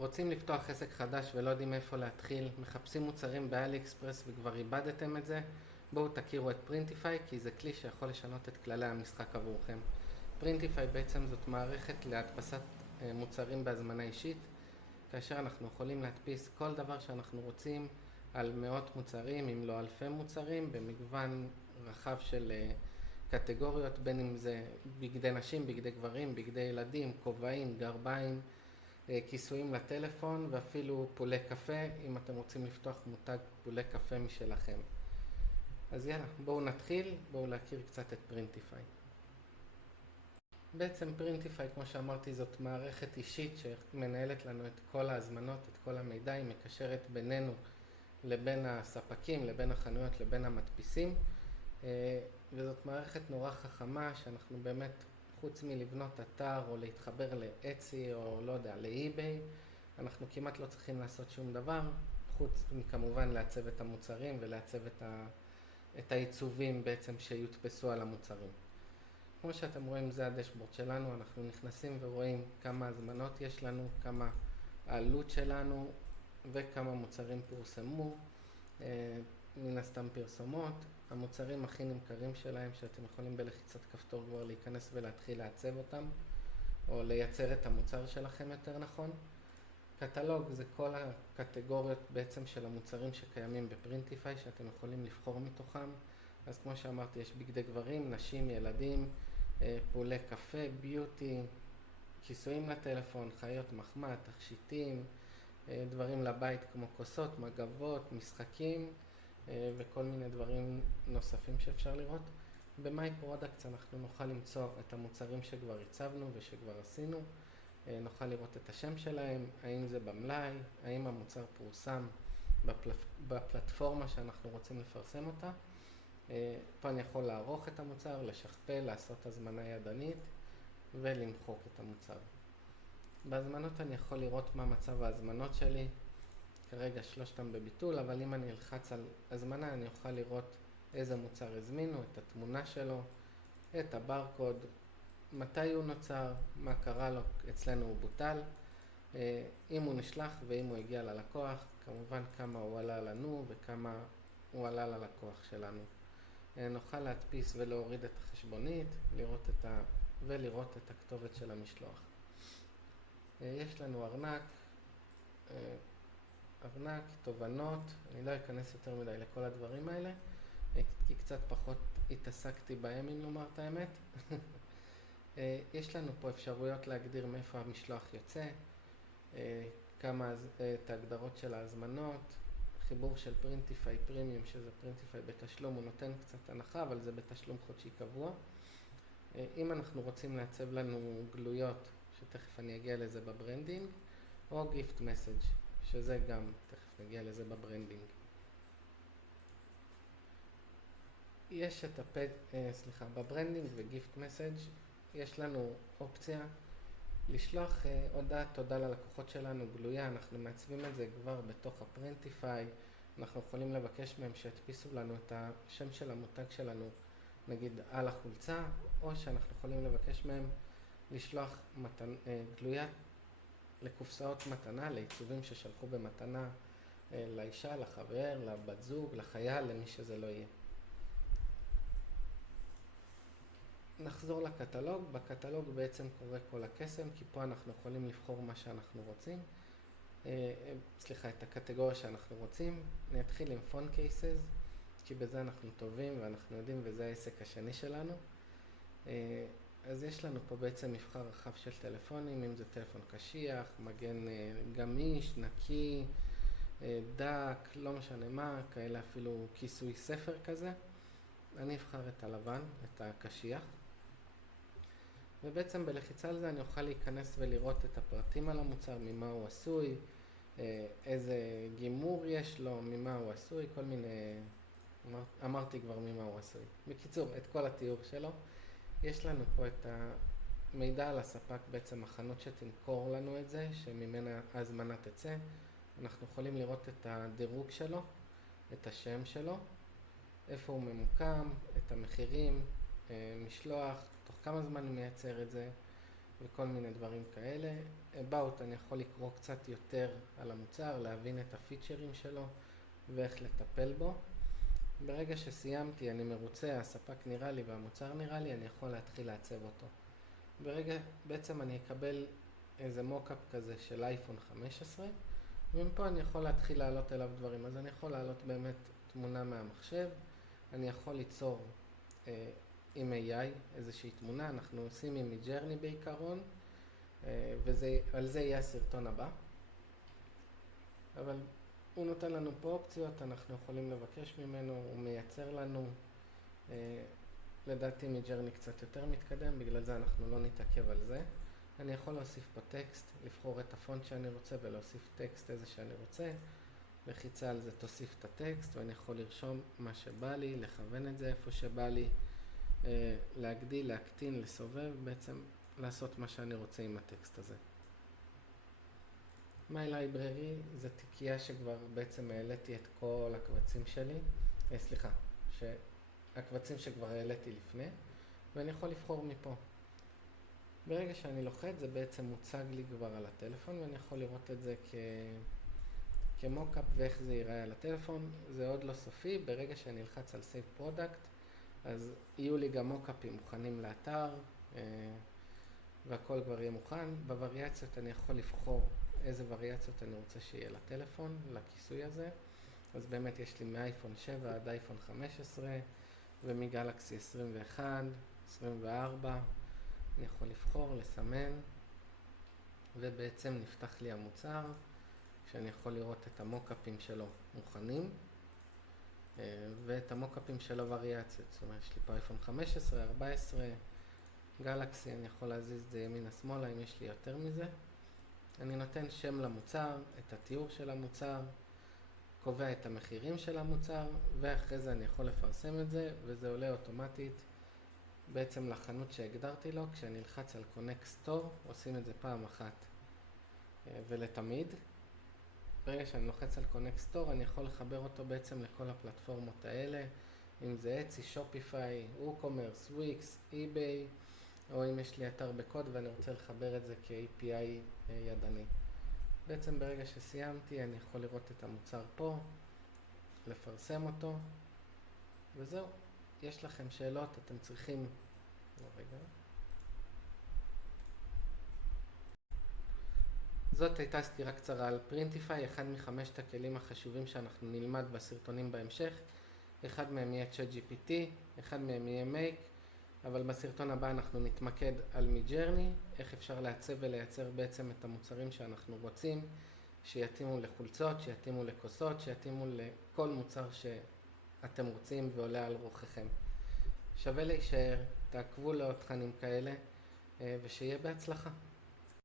רוצים לפתוח עסק חדש ולא יודעים איפה להתחיל, מחפשים מוצרים באלי אקספרס וכבר איבדתם את זה? בואו תכירו את פרינטיפיי, כי זה כלי שיכול לשנות את כללי המשחק עבורכם. פרינטיפיי בעצם זאת מערכת להדפסת מוצרים בהזמנה אישית, כאשר אנחנו יכולים להדפיס כל דבר שאנחנו רוצים על מאות מוצרים, אם לא אלפי מוצרים, במגוון רחב של קטגוריות, בין אם זה בגדי נשים, בגדי גברים, בגדי ילדים, כובעים, גרביים, כיסויים לטלפון ואפילו פולי קפה, אם אתם רוצים לפתוח מותג פולי קפה משלכם. אז יאללה, בואו נתחיל, בואו להכיר קצת את פרינטיפיי. בעצם פרינטיפיי, כמו שאמרתי, זאת מערכת אישית שמנהלת לנו את כל ההזמנות, את כל המידע, היא מקשרת בינינו לבין הספקים, לבין החנויות, לבין המדפיסים, וזאת מערכת נורא חכמה שאנחנו באמת, חוץ מלבנות אתר או להתחבר לאצי או לא יודע, לאי-ביי, אנחנו כמעט לא צריכים לעשות שום דבר, חוץ מכמובן לעצב את המוצרים ולעצב את העיצובים בעצם שיודפסו על המוצרים. כמו שאתם רואים, זה הדשבורד שלנו, אנחנו נכנסים ורואים כמה הזמנות יש לנו, כמה העלות שלנו וכמה מוצרים פורסמו, מן הסתם פרסומות, המוצרים הכי נמכרים שלהם שאתם יכולים בלחיצת כפתור כבר להיכנס ולהתחיל לעצב אותם או לייצר את המוצר שלכם יותר נכון. קטלוג זה כל הקטגוריות בעצם של המוצרים שקיימים בפרינטיפיי שאתם יכולים לבחור מתוכם. אז כמו שאמרתי, יש בגדי גברים, נשים, ילדים, פולי קפה, ביוטי, כיסויים לטלפון, חיות מחמד, תכשיטים, דברים לבית כמו כוסות, מגבות, משחקים וכל מיני דברים נוספים שאפשר לראות. במאי פרודקטס אנחנו נוכל למצוא את המוצרים שכבר הצבנו ושכבר עשינו, נוכל לראות את השם שלהם, האם זה במלאי, האם המוצר פורסם בפלטפורמה שאנחנו רוצים לפרסם אותה. פה אני יכול לערוך את המוצר, לשכפל, לעשות הזמנה ידנית ולמחוק את המוצר. בהזמנות אני יכול לראות מה מצב ההזמנות שלי, כרגע שלושתם בביטול, אבל אם אני אלחץ על הזמנה אני אוכל לראות איזה מוצר הזמינו, את התמונה שלו, את הברקוד, מתי הוא נוצר, מה קרה לו, אצלנו הוא בוטל, אם הוא נשלח ואם הוא הגיע ללקוח, כמובן כמה הוא עלה לנו וכמה הוא עלה ללקוח שלנו. נוכל להדפיס ולהוריד את החשבונית, ולראות את הכתובת של המשלוח. יש לנו ארנק, תובנות, אני לא אכנס יותר מדי לכל הדברים האלה, כי קצת פחות התעסקתי בהם אם לומר את האמת. יש לנו פה אפשרויות להגדיר מאיפה המשלוח יוצא, את ההגדרות של ההזמנות, חיבור של פרינטיפיי פרימיום, שזה פרינטיפיי בתשלום, הוא נותן קצת הנחה, אבל זה בתשלום חודשי קבוע. אם אנחנו רוצים לעצב לנו גלויות, שתכף אני אגיע לזה בברנדינג, או גיפט מסאג', שזה גם, תכף נגיע לזה בברנדינג. יש את בברנדינג וגיפט מסאג' יש לנו אופציה לשלוח הודעת תודה ללקוחות שלנו גלויה, אנחנו מעצבים את זה כבר בתוך הפרינטיפיי, אנחנו יכולים לבקש מהם שידפיסו לנו את השם של המותג שלנו, נגיד על החולצה, או שאנחנו יכולים לבקש מהם לשלוח גלויה לקופסאות מתנה, לעיצובים ששלחו במתנה לאישה, לחבר, לבת זוג, לחייל, למי שזה לא יהיה. נחזור לקטלוג, בקטלוג בעצם קורה כל הקסם, כי פה אנחנו יכולים לבחור מה שאנחנו רוצים, את הקטגוריה שאנחנו רוצים. נתחיל עם פון קייסס, כי בזה אנחנו טובים ואנחנו יודעים, וזה העסק השני שלנו. אז יש לנו פה בעצם מבחר רחב של טלפונים, אם זה טלפון קשיח, מגן גמיש, נקי, דק, לא משנה מה, כאלה אפילו כיסוי ספר כזה. אני אבחר את הלבן, את הקשיח. ובעצם בלחיצה על זה אני אוכל להיכנס ולראות את הפרטים על המוצר, ממה הוא עשוי, איזה גימור יש לו, ממה הוא עשוי, כל מיני, אמרתי כבר ממה הוא עשוי. בקיצור, את כל התיאור שלו. יש לנו פה את המידע על הספק, בעצם החנות שתמכור לנו את זה, שממנה ההזמנה תצא. אנחנו יכולים לראות את הדירוג שלו, את השם שלו, איפה הוא ממוקם, את המחירים, משלוח, תוך כמה זמן הוא מייצר את זה, וכל מיני דברים כאלה. About, אני יכול לקרוא קצת יותר על המוצר, להבין את הפיצ'רים שלו ואיך לטפל בו. ברגע שסיימתי, אני מרוצה, הספק נראה לי והמוצר נראה לי, אני יכול להתחיל לעצב אותו. בעצם אני אקבל איזה מוקאפ כזה של אייפון 15, ומפה אני יכול להתחיל לעלות אליו דברים. אז אני יכול לעלות באמת תמונה מהמחשב, אני יכול ליצור עם AI איזושהי תמונה, אנחנו עושים עם מידג'רני בעיקרון, ועל זה יהיה הסרטון הבא. אבל הוא נותן לנו פה אופציות, אנחנו יכולים לבקש ממנו, הוא מייצר לנו. לדעתי מידג'רני קצת יותר מתקדם, בגלל זה אנחנו לא נתעכב על זה. אני יכול להוסיף פה טקסט, לבחור את הפונט שאני רוצה ולהוסיף טקסט איזה שאני רוצה. לחיצה על זה תוסיף את הטקסט, ואני יכול לרשום מה שבא לי, לכוון את זה איפה שבא לי, להגדיל, להקטין, לסובב, בעצם לעשות מה שאני רוצה עם הטקסט הזה. My Library זה תיקייה שכבר בעצם העליתי את כל הקבצים שלי, הקבצים שכבר העליתי לפני, ואני יכול לבחור מפה. ברגע שאני לוחץ זה בעצם מוצג לי כבר על הטלפון, ואני יכול לראות את זה כמוקאפ ואיך זה ייראה על הטלפון. זה עוד לא סופי, ברגע שאני אלחץ על Save Product, אז יהיו לי גם מוקאפים מוכנים לאתר, והכל כבר יהיה מוכן. בווריאציות אני יכול לבחור איזה וריאציות אני רוצה שיהיה לטלפון, לכיסוי הזה. אז באמת יש לי מאייפון 7 עד אייפון 15, ומגלקסי 21, 24. אני יכול לבחור, לסמן, ובעצם נפתח לי המוצר, שאני יכול לראות את המוקאפים שלו מוכנים, ואת המוקאפים של הווריאציות. זאת אומרת, יש לי פה אייפון 15, 14, גלקסי, אני יכול להזיז את זה ימינה שמאלה אם יש לי יותר מזה. אני נותן שם למוצר, את התיאור של המוצר, קובע את המחירים של המוצר, ואחרי זה אני יכול לפרסם את זה, וזה עולה אוטומטית בעצם לחנות שהגדרתי לו. כשאני אלחץ על Connect Store, עושים את זה פעם אחת ולתמיד. ברגע שאני לוחץ על Connect Store, אני יכול לחבר אותו בעצם לכל הפלטפורמות האלה, אם זה Etsy, Shopify, WooCommerce, Wix, eBay, או אם יש לי אתר בקוד ואני רוצה לחבר את זה כ-API ידני. בעצם ברגע שסיימתי אני יכול לראות את המוצר פה, לפרסם אותו, וזהו. יש לכם שאלות, אתם צריכים... זאת הייתה סקירה קצרה על פרינטיפיי, אחד מחמשת הכלים החשובים שאנחנו נלמד בסרטונים בהמשך. אחד מהם יהיה ChatGPT, אחד מהם יהיה Make, אבל בסרטון הבא אנחנו נתמקד על מידג'רני, איך אפשר לעצב ולייצר בעצם את המוצרים שאנחנו רוצים, שיתאימו לחולצות, שיתאימו לכוסות, שיתאימו לכל מוצר שאתם רוצים ועולה על רוחכם. שווה להישאר, תעקבו לעוד תכנים כאלה, ושיהיה בהצלחה.